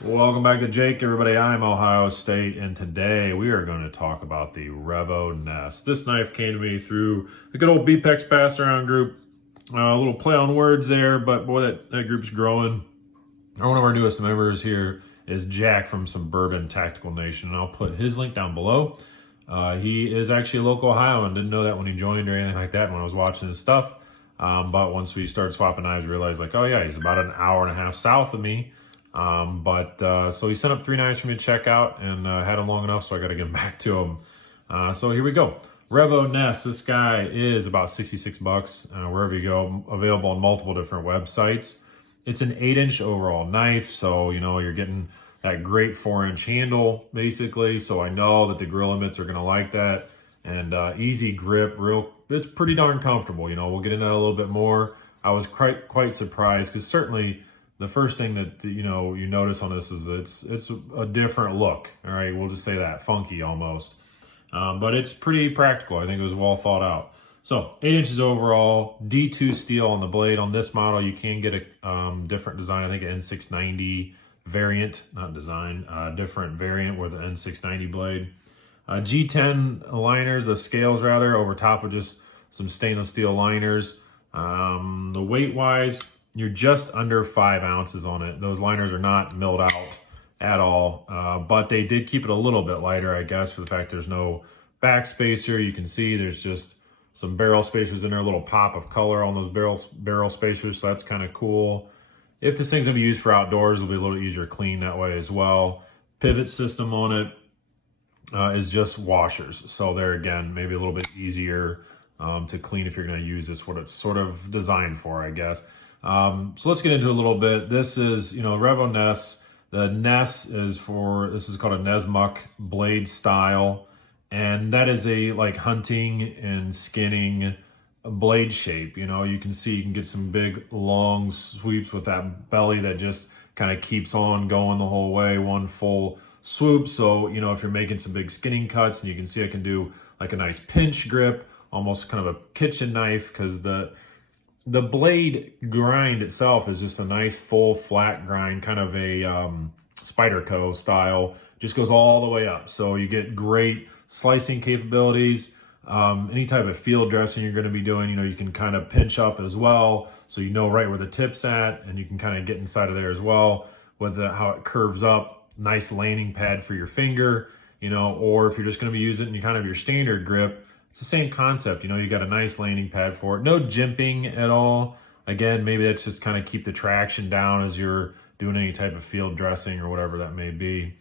Welcome back to Jake, everybody. I'm Ohio State, and today we are going to talk about the Revo Ness. This knife came to me through the good old BPEX Pass Around group. A little play on words there, but boy, that group's growing. One of our newest members here is Jack from Suburban Tactical Nation, and I'll put his link down below. He is actually a local Ohioan. Didn't know that when he joined or anything like that when I was watching his stuff. But once we started swapping knives, I realized, like, oh yeah, he's about an hour and a half south of me. So he sent up 3 knives for me to check out, and had them long enough, so I got to get them back to him. So here we go. Revo Ness. This guy is about 66 bucks wherever you go. Available on multiple different websites. It's an 8-inch overall knife, so you know you're getting that great 4-inch handle basically. So I know that the grill limits are going to like that, and easy grip. It's pretty darn comfortable. You know, we'll get into that a little bit more. I was quite surprised because certainly the first thing that you notice on this is it's a different look. All right, we'll just say that, funky almost, but it's pretty practical. I think it was well thought out. So 8 inches overall, D2 steel on the blade. On this model, you can get a different design. I think an N690 variant, not design, different variant with an N690 blade. G10 liners, the scales rather, over top of just some stainless steel liners. The weight wise, you're just under 5 ounces on it. Those liners are not milled out at all, but they did keep it a little bit lighter, I guess, for the fact there's no back spacer. You can see there's just some barrel spacers in there, a little pop of color on those barrel spacers, so that's kind of cool. If this thing's gonna be used for outdoors, it'll be a little easier to clean that way as well. Pivot system on it is just washers, so there again, maybe a little bit easier to clean if you're gonna use this, what it's sort of designed for, I guess. So let's get into it a little bit. This is, Revo Ness. The Ness this is called a Nesmuck blade style. And that is a like hunting and skinning blade shape. You can see you can get some big long sweeps with that belly that just kind of keeps on going the whole way, one full swoop. So, if you're making some big skinning cuts, and you can see I can do like a nice pinch grip, almost kind of a kitchen knife, because the blade grind itself is just a nice full flat grind, kind of a Spyderco style, just goes all the way up. So you get great slicing capabilities. Any type of field dressing you're going to be doing, you can kind of pinch up as well, so you know right where the tip's at, and you can kind of get inside of there as well with how it curves up. Nice landing pad for your finger, or if you're just going to be using kind of your standard grip, it's the same concept. You got a nice landing pad for it. No jimping at all. Again, maybe that's just kind of keep the traction down as you're doing any type of field dressing or whatever that may be.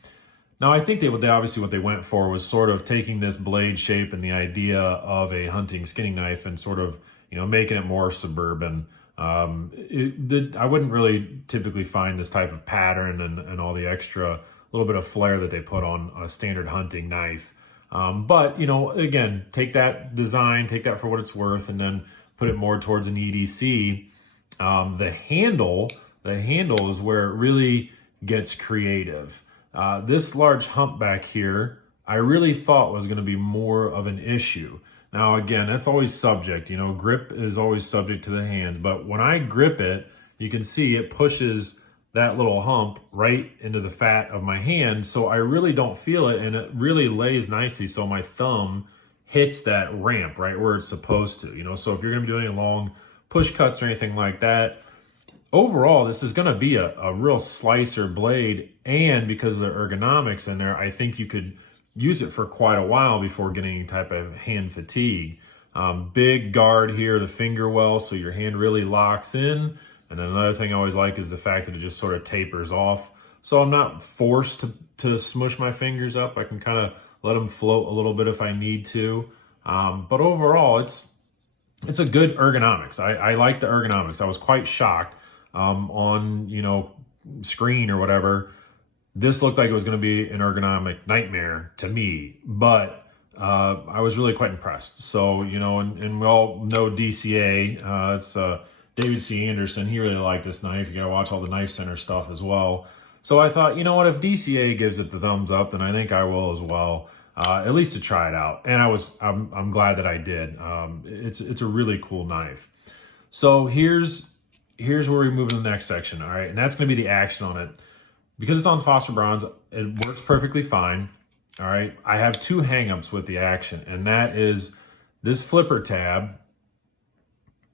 Now, I think they obviously what they went for was sort of taking this blade shape and the idea of a hunting skinning knife and sort of, making it more suburban. I wouldn't really typically find this type of pattern and all the extra little bit of flair that they put on a standard hunting knife. But, again, take that design, take that for what it's worth, and then put it more towards an EDC. The handle is where it really gets creative. This large hump back here, I really thought was going to be more of an issue. Now, again, that's always subject. Grip is always subject to the hand. But when I grip it, you can see it pushes that little hump right into the fat of my hand. So I really don't feel it, and it really lays nicely. So my thumb hits that ramp right where it's supposed to. So if you're going to be doing long push cuts or anything like that, overall, this is going to be a real slicer blade, and because of the ergonomics in there, I think you could use it for quite a while before getting any type of hand fatigue. Big guard here, the finger well, so your hand really locks in. And then another thing I always like is the fact that it just sort of tapers off. So I'm not forced to smush my fingers up. I can kind of let them float a little bit if I need to. But overall, it's a good ergonomics. I like the ergonomics. I was quite shocked. On screen or whatever, this looked like it was going to be an ergonomic nightmare to me, but I was really quite impressed. So and we all know DCA, it's David C. Anderson. He really liked this knife. You gotta watch all the Knife Center stuff as well. So I thought, what, if DCA gives it the thumbs up, then I think I will as well, at least to try it out. And I'm glad that I did. It's a really cool knife. So here's where we move to the next section, all right? And that's going to be the action on it. because it's on phosphor bronze, it works perfectly fine. All right. I have two hangups with the action, and that is this flipper tab.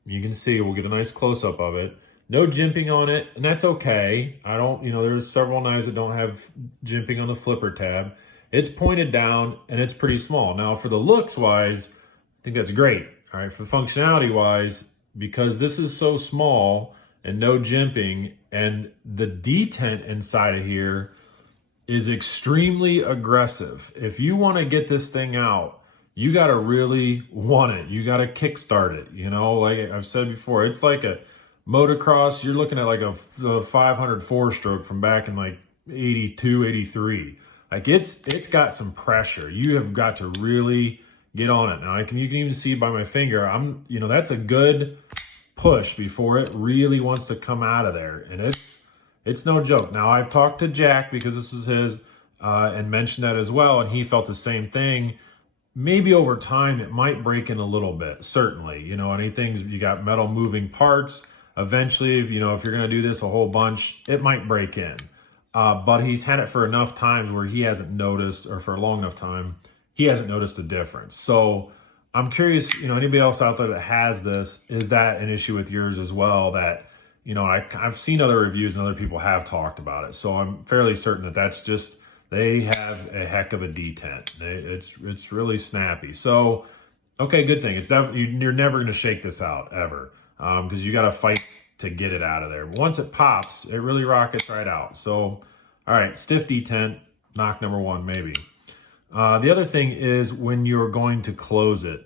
You can see, we'll get a nice close-up of it. No jimping on it, and that's okay. I don't, there's several knives that don't have jimping on the flipper tab. It's pointed down, and it's pretty small. Now, for the looks-wise, I think that's great. All right, for the functionality-wise, because this is so small and no jimping, and the detent inside of here is extremely aggressive. If you want to get this thing out, you got to really want it. You got to kickstart it. Like I've said before, it's like a motocross. You're looking at like a 500 four-stroke from back in like 82, 83. Like it's got some pressure. You have got to really get on it. Now you can even see by my finger, that's a good push before it really wants to come out of there. And it's no joke. Now I've talked to Jack, because this was his, and mentioned that as well. And he felt the same thing. Maybe over time, it might break in a little bit, certainly. Anything, you got metal moving parts. Eventually, if you're going to do this a whole bunch, it might break in. But he's had it for enough times where he hasn't noticed, or for a long enough time, he hasn't noticed a difference. So I'm curious, anybody else out there that has this, is that an issue with yours as well? That, I've seen other reviews and other people have talked about it. So I'm fairly certain that that's just, they have a heck of a detent. It's really snappy. So, okay, good thing. It's you're never going to shake this out ever, because you got to fight to get it out of there. Once it pops, it really rockets right out. So, all right, stiff detent, knock number one, maybe. The other thing is when you're going to close it.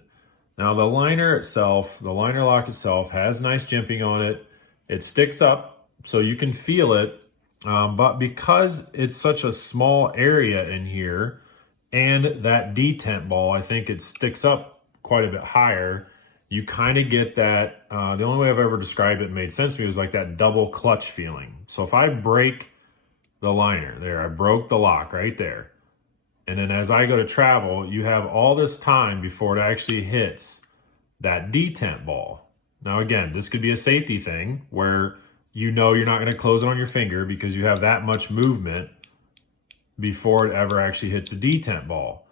Now, the liner lock itself has nice jimping on it. It sticks up, so you can feel it. But because it's such a small area in here, and that detent ball, I think it sticks up quite a bit higher, you kind of get that, the only way I've ever described it made sense to me was like that double clutch feeling. So if I break the liner there, I broke the lock right there. And then as I go to travel, you have all this time before it actually hits that detent ball. Now again, this could be a safety thing where you're not going to close it on your finger because you have that much movement before it ever actually hits a detent ball.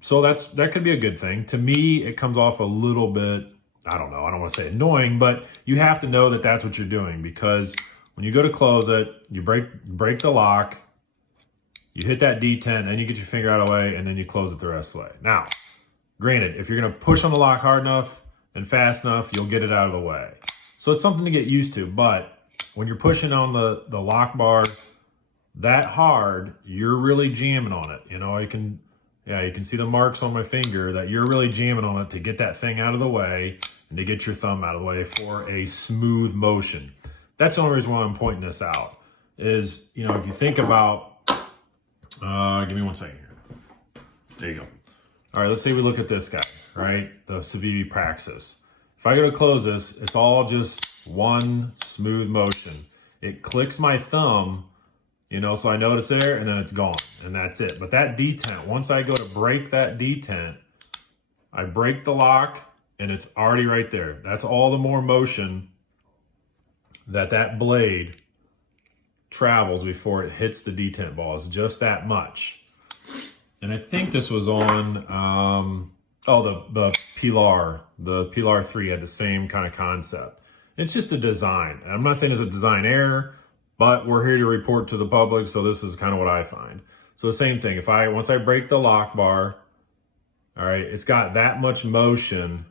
So that could be a good thing. To me, it comes off a little bit, I don't want to say annoying, but you have to know that that's what you're doing, because when you go to close it, you break the lock, you hit that detent, and you get your finger out of the way, and then you close it the rest of the way. Now, granted, if you're going to push on the lock hard enough and fast enough, you'll get it out of the way. So it's something to get used to, but when you're pushing on the lock bar that hard, you're really jamming on it. You can see the marks on my finger that you're really jamming on it to get that thing out of the way and to get your thumb out of the way for a smooth motion. That's the only reason why I'm pointing this out is, if you think about, give me 1 second here. There you go. All right, let's say we look at this guy, right? The Civivi Praxis. If I go to close this, it's all just one smooth motion. It clicks my thumb, so I know it's there, and then it's gone, and that's it. But that detent, once I go to break that detent, I break the lock, and it's already right there. That's all the more motion that blade travels before it hits the detent ball. It's just that much. And I think this was on, the Pilar. The Pilar 3 had the same kind of concept. It's just a design. And I'm not saying it's a design error, but we're here to report to the public, so this is kind of what I find. So the same thing, once I break the lock bar, all right, it's got that much motion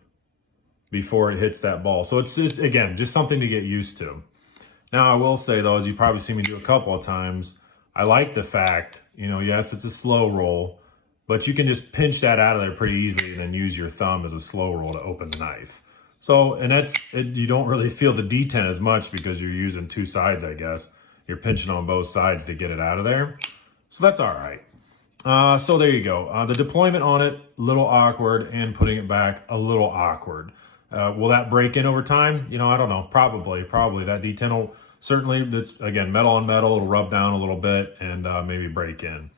before it hits that ball. So it's just, again, just something to get used to. Now I will say though, as you probably see me do a couple of times, I like the fact, yes, it's a slow roll, but you can just pinch that out of there pretty easily and then use your thumb as a slow roll to open the knife. So, and you don't really feel the detent as much because you're using two sides, I guess. You're pinching on both sides to get it out of there. So that's all right. So there you go. The deployment on it, a little awkward, and putting it back, a little awkward. Will that break in over time? I don't know. Probably. That detent will certainly, it's again, metal on metal, it'll rub down a little bit and maybe break in.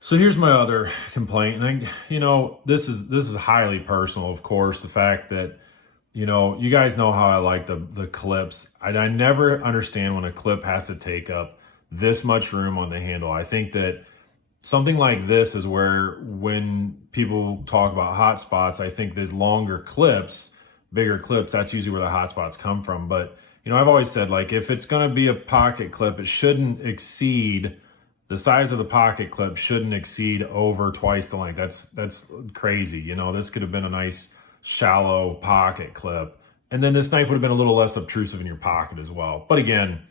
So here's my other complaint. And this is highly personal, of course, the fact that, you guys know how I like the clips. I never understand when a clip has to take up this much room on the handle. I think that something like this is where, when people talk about hot spots, I think there's longer clips, bigger clips, that's usually where the hot spots come from. But, I've always said, like, if it's going to be a pocket clip, it shouldn't exceed, the size of the pocket clip shouldn't exceed over twice the length. That's crazy. This could have been a nice shallow pocket clip. And then this knife would have been a little less obtrusive in your pocket as well. But again,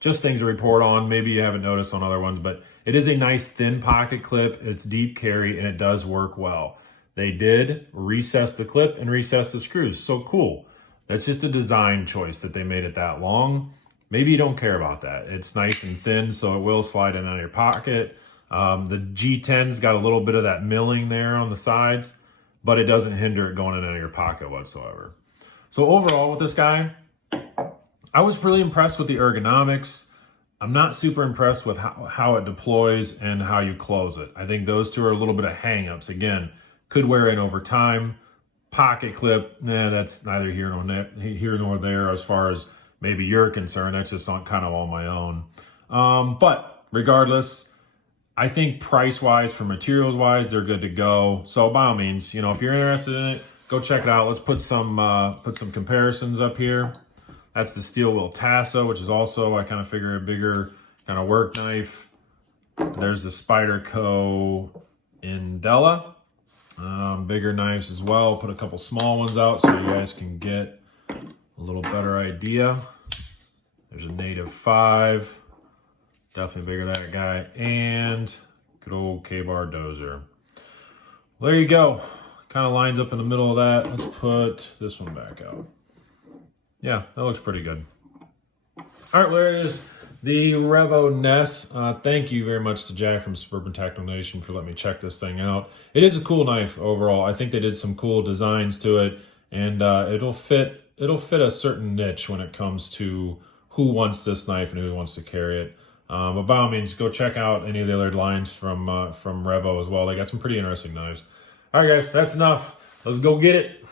just things to report on. Maybe you haven't noticed on other ones, but it is a nice thin pocket clip. It's deep carry and it does work well. They did recess the clip and recess the screws. So cool. That's just a design choice that they made it that long. Maybe you don't care about that. It's nice and thin, so it will slide in out of your pocket. The G10's got a little bit of that milling there on the sides, but it doesn't hinder it going in and out of your pocket whatsoever. So overall with this guy, I was really impressed with the ergonomics. I'm not super impressed with how it deploys and how you close it. I think those two are a little bit of hang-ups. Again, could wear in over time. Pocket clip, that's neither here nor there as far as maybe you're concerned. That's just kind of on my own. But regardless, I think price-wise, for materials-wise, they're good to go. So by all means, if you're interested in it, go check it out. Let's put some comparisons up here. That's the steel wheel Tasso, which is also, I kind of figure, a bigger kind of work knife. There's the Spyderco Indela. Bigger knives as well. Put a couple small ones out so you guys can get a little better idea. There's a Native 5. Definitely bigger that guy. And good old K-Bar Dozer. Well, there you go. Kind of lines up in the middle of that. Let's put this one back out. Yeah, that looks pretty good. All right, well, there it is. The Revo Ness. Thank you very much to Jack from Suburban Tactical Nation for letting me check this thing out. It is a cool knife overall. I think they did some cool designs to it, and it'll fit a certain niche when it comes to who wants this knife and who wants to carry it. But by all means, go check out any of the other lines from Revo as well. They got some pretty interesting knives. All right, guys, that's enough. Let's go get it.